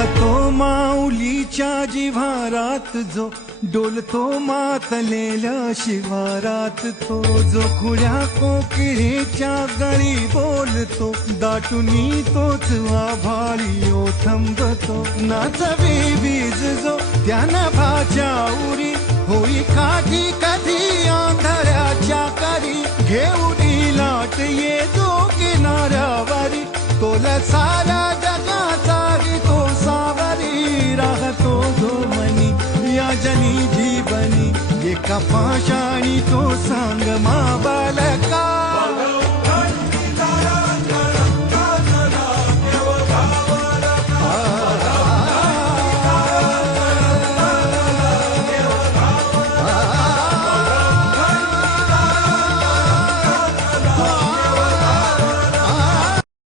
राहतो माऊलीच्या जिव्हारात जो डोलतो मातलेल्या शिवारात, तो जो खुल्या कोकिळेच्या गळी बोलतो, दाटुनी तोच आभाळी ओथंबतो. नाचवी वीज जो त्या नभाच्या उरी, होई काठी कधी आंधळ्याच्या करी, घेऊनी लाट ये जो किनाऱ्यावरी, तोला सारा जगाचा तो सावरी. राहतो जो मनी या जनी जीवनी, एका पाशाणी तो सांग माबाला.